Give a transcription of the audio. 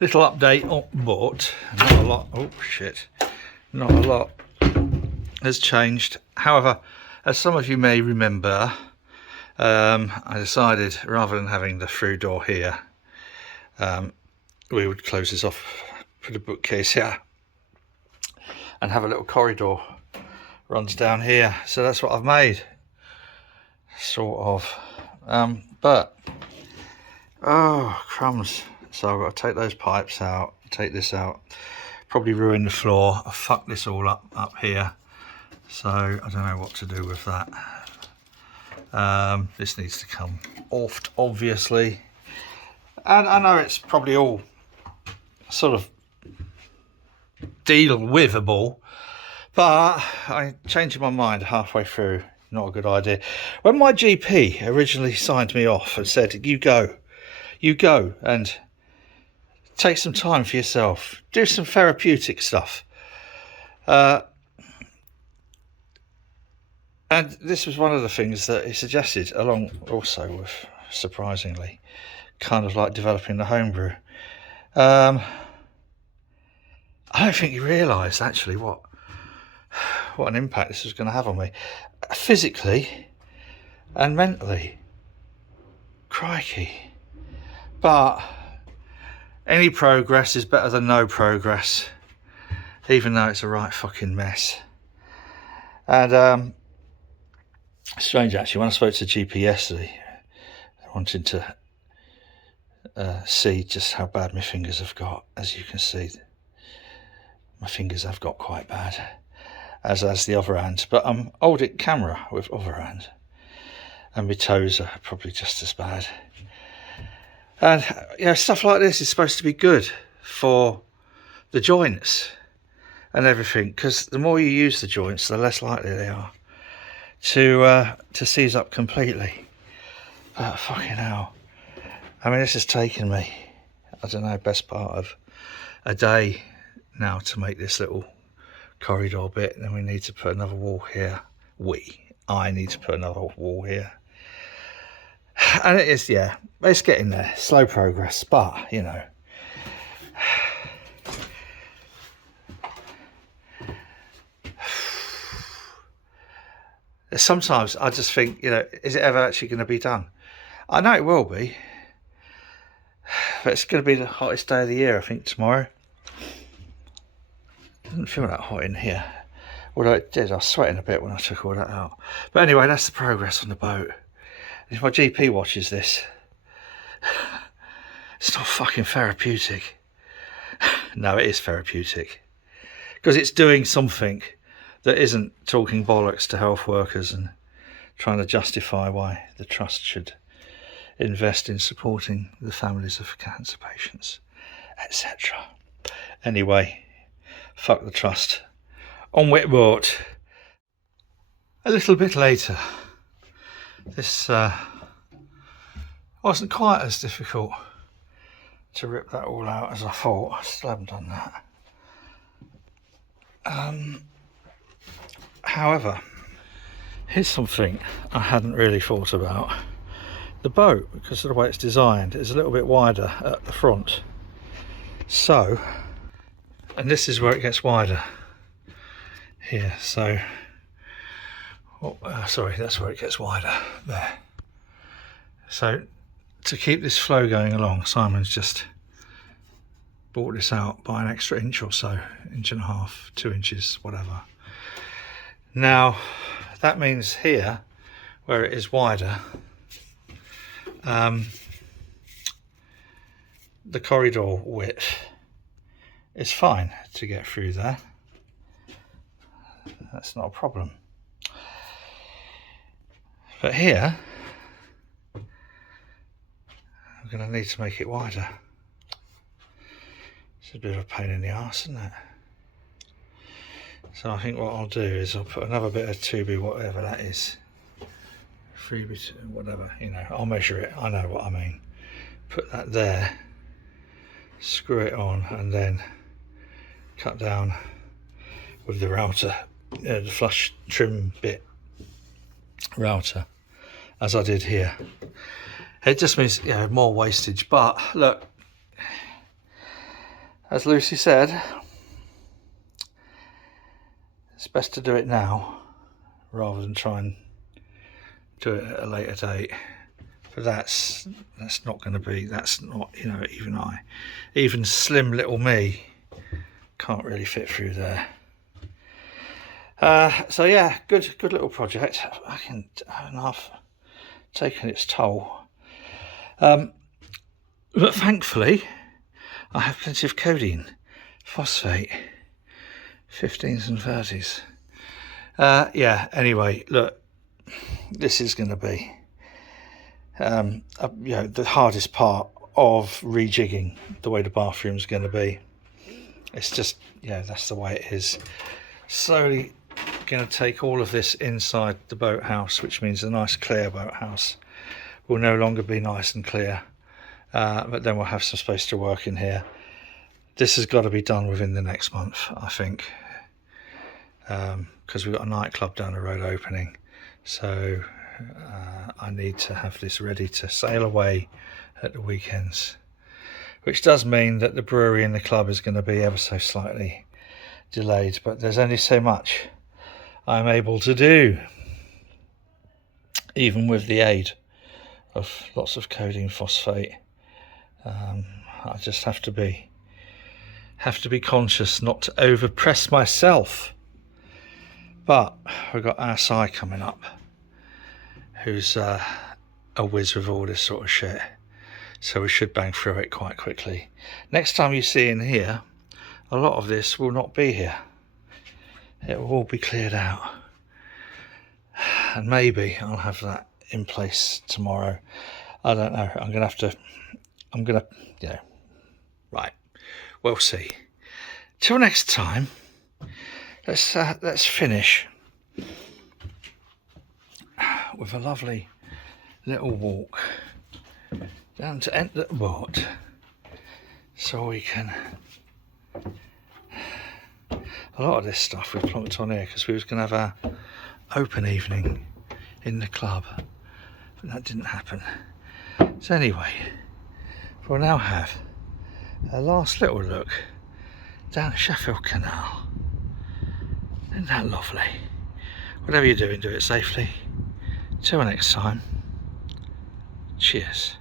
little update on but not a lot. Oh shit, not a lot has changed. However, as some of you may remember, I decided rather than having the through door here, we would close this off, put a bookcase here and have a little corridor runs down here. So that's what I've made, sort of. But oh crumbs, so I've got to take those pipes out, take this out, probably ruin the floor. I fucked this all up here, so I don't know what to do with that. This needs to come off, obviously, and I know it's probably all sort of deal withable, but I'm changing my mind halfway through. Not a good idea. When my GP originally signed me off and said, you go and take some time for yourself, do some therapeutic stuff, and this was one of the things that he suggested, along also with, surprisingly, kind of like developing the homebrew. I don't think he realised actually what an impact this was going to have on me, physically and mentally. Crikey. But any progress is better than no progress, even though it's a right fucking mess. And strange actually, when I spoke to the GP yesterday, wanting to see just how bad my fingers have got. As you can see, my fingers have got quite bad, as has the other hand, but I'm holding camera with other hand, and my toes are probably just as bad. And you know, stuff like this is supposed to be good for the joints and everything, because the more you use the joints, the less likely they are to seize up completely. But fucking hell, I mean, this has taken me, I don't know, best part of a day now to make this little corridor bit. And then we need to put another wall here. I need to put another wall here. And it is, yeah, it's getting there. Slow progress, but, you know. Sometimes I just think, you know, is it ever actually going to be done? I know it will be. But it's going to be the hottest day of the year, I think, tomorrow. It doesn't feel that hot in here. Although it did, I was sweating a bit when I took all that out. But anyway, that's the progress on the boat. If my GP watches this, it's not fucking therapeutic. No, it is therapeutic. Because it's doing something that isn't talking bollocks to health workers and trying to justify why the trust should invest in supporting the families of cancer patients, etc. Anyway, fuck the trust. On Whitboard. A little bit later. This wasn't quite as difficult to rip that all out as I thought. I still haven't done that. However, here's something I hadn't really thought about. The boat, because of the way it's designed, is a little bit wider at the front. So, and this is where it gets wider. Here, so, sorry, that's where it gets wider, there. So, to keep this flow going along, Simon's just brought this out by an extra inch or so, inch and a half, 2 inches, whatever. Now, that means here, where it is wider, the corridor width is fine to get through there. That's not a problem. But here, I'm going to need to make it wider. It's a bit of a pain in the arse, isn't it? So I think what I'll do is I'll put another bit of 2B, whatever that is, 3B, whatever, you know, I'll measure it, I know what I mean. Put that there, screw it on, and then cut down with the router, the flush trim bit router, as I did here. It just means, you know, more wastage, but look, as Lucy said, it's best to do it now rather than try and do it at a later date. But that's not going to be, that's not, you know, even slim little me can't really fit through there. So yeah, good little project. I can enough taken its toll. But thankfully I have plenty of codeine, phosphate, 15s and 30s. Yeah, anyway, look, this is going to be you know, the hardest part of rejigging the way the bathroom's going to be. It's just, yeah, that's the way it is. Slowly going to take all of this inside the boathouse, which means a nice clear boathouse will no longer be nice and clear, but then we'll have some space to work in here. This has got to be done within the next month, I think, because we've got a nightclub down the road opening, so I need to have this ready to sail away at the weekends, which does mean that the brewery and the club is going to be ever so slightly delayed, but there's only so much I'm able to do, even with the aid of lots of codeine phosphate. I just have to be conscious not to overpress myself. But we've got our Si coming up, who's a whiz with all this sort of shit, so we should bang through it quite quickly. Next time you see in here, a lot of this will not be here. It will all be cleared out, and maybe I'll have that in place tomorrow. I don't know. I'm gonna, yeah, right. We'll see. Till next time. Let's finish with a lovely little walk down to enter the boat, so we can. A lot of this stuff we've plonked on here because we was going to have our open evening in the club, but that didn't happen. So anyway, we'll now have a last little look down the Sheffield Canal. Isn't that lovely? Whatever you're doing, do it safely. Till next time. Cheers.